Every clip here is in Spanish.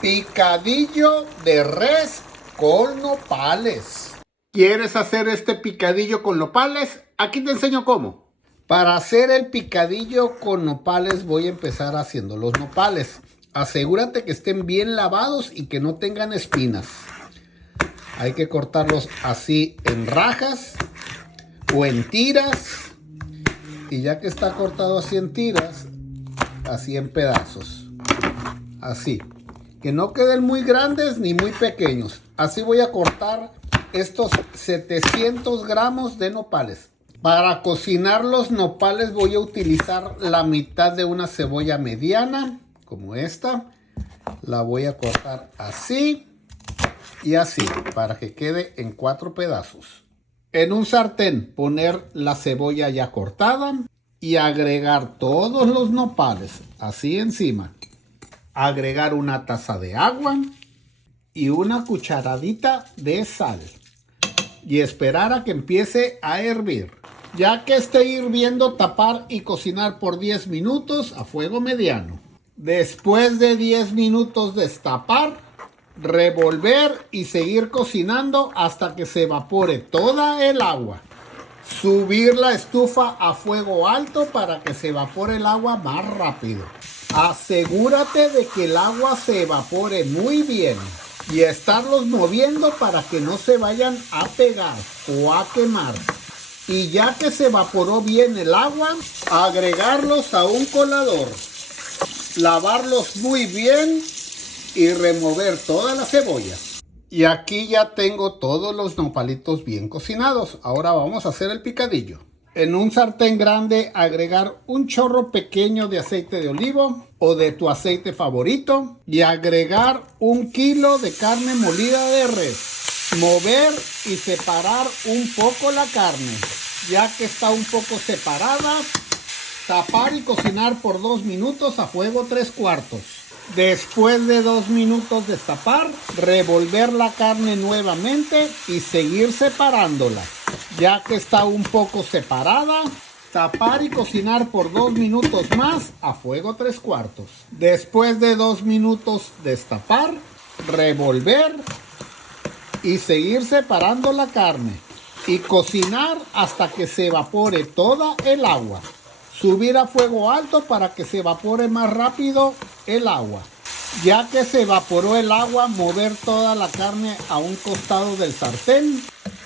Picadillo de res con nopales. ¿Quieres hacer este picadillo con nopales? Aquí te enseño cómo. Para hacer el picadillo con nopales voy a empezar haciendo los nopales. Asegúrate que estén bien lavados y que no tengan espinas. Hay que cortarlos así en rajas o en tiras. Y ya que está cortado así en tiras, así en pedazos. Así. Que no queden muy grandes ni muy pequeños. Así voy a cortar estos 700 gramos de nopales. Para cocinar los nopales voy a utilizar la mitad de una cebolla mediana, como esta. La voy a cortar así y así, para que quede en 4 pedazos. En un sartén poner la cebolla ya cortada y agregar todos los nopales, así encima. Agregar una taza de agua y una cucharadita de sal. Y esperar a que empiece a hervir. Ya que esté hirviendo, tapar y cocinar por 10 minutos a fuego mediano. Después de 10 minutos destapar, revolver y seguir cocinando hasta que se evapore toda el agua. Subir la estufa a fuego alto para que se evapore el agua más rápido. Asegúrate de que el agua se evapore muy bien y estarlos moviendo para que no se vayan a pegar o a quemar. Y ya que se evaporó bien el agua, agregarlos a un colador, lavarlos muy bien y remover toda la cebolla. Y aquí ya tengo todos los nopalitos bien cocinados. Ahora vamos a hacer el picadillo. En un sartén grande agregar un chorro pequeño de aceite de olivo o de tu aceite favorito y agregar 1 kilo de carne molida de res. Mover y separar un poco la carne. Ya que está un poco separada, tapar y cocinar por 2 minutos a fuego 3/4. Después de 2 minutos destapar, revolver la carne nuevamente y seguir separándola. Ya que está un poco separada, tapar y cocinar por 2 minutos más a fuego 3/4. Después de 2 minutos destapar, revolver y seguir separando la carne. Y cocinar hasta que se evapore toda el agua. Subir a fuego alto para que se evapore más rápido el agua. Ya que se evaporó el agua, mover toda la carne a un costado del sartén.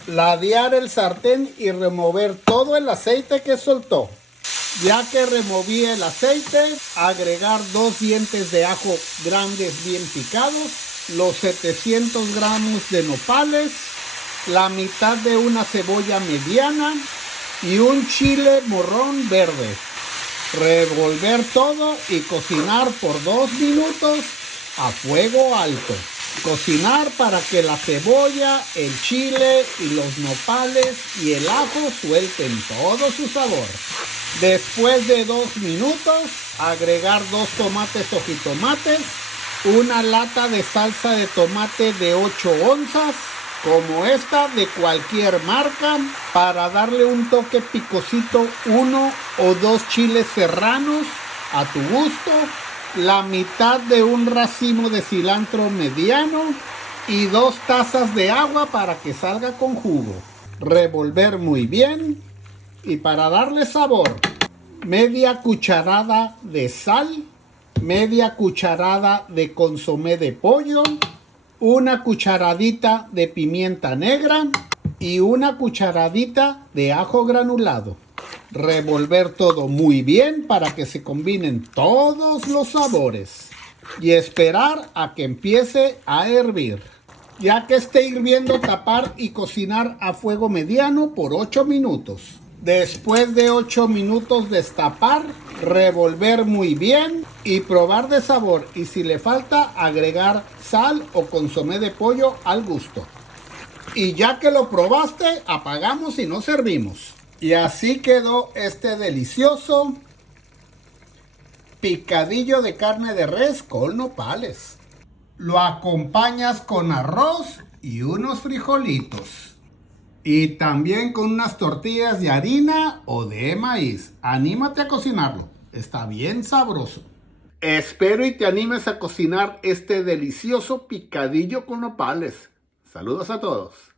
Ladear el sartén y remover todo el aceite que soltó. Ya que removí el aceite, agregar 2 dientes de ajo grandes bien picados, los 700 gramos de nopales, la mitad de una cebolla mediana y un chile morrón verde. Revolver todo y cocinar por 2 minutos a fuego alto. Cocinar para que la cebolla, el chile y los nopales y el ajo suelten todo su sabor. Después de 2 minutos, agregar 2 tomates o jitomates, una lata de salsa de tomate de 8 onzas, como esta de cualquier marca, para darle un toque picosito, 1 o 2 chiles serranos a tu gusto, la mitad de un racimo de cilantro mediano y 2 tazas de agua para que salga con jugo. Revolver muy bien y para darle sabor, media cucharada de sal, media cucharada de consomé de pollo, una cucharadita de pimienta negra y una cucharadita de ajo granulado. Revolver todo muy bien para que se combinen todos los sabores y esperar a que empiece a hervir. Ya que esté hirviendo, tapar y cocinar a fuego mediano por 8 minutos. Después de 8 minutos destapar, revolver muy bien y probar de sabor, y si le falta agregar sal o consomé de pollo al gusto. Y ya que lo probaste, apagamos y nos servimos. Y así quedó este delicioso picadillo de carne de res con nopales. Lo acompañas con arroz y unos frijolitos. Y también con unas tortillas de harina o de maíz. Anímate a cocinarlo. Está bien sabroso. Espero y te animes a cocinar este delicioso picadillo con nopales. Saludos a todos.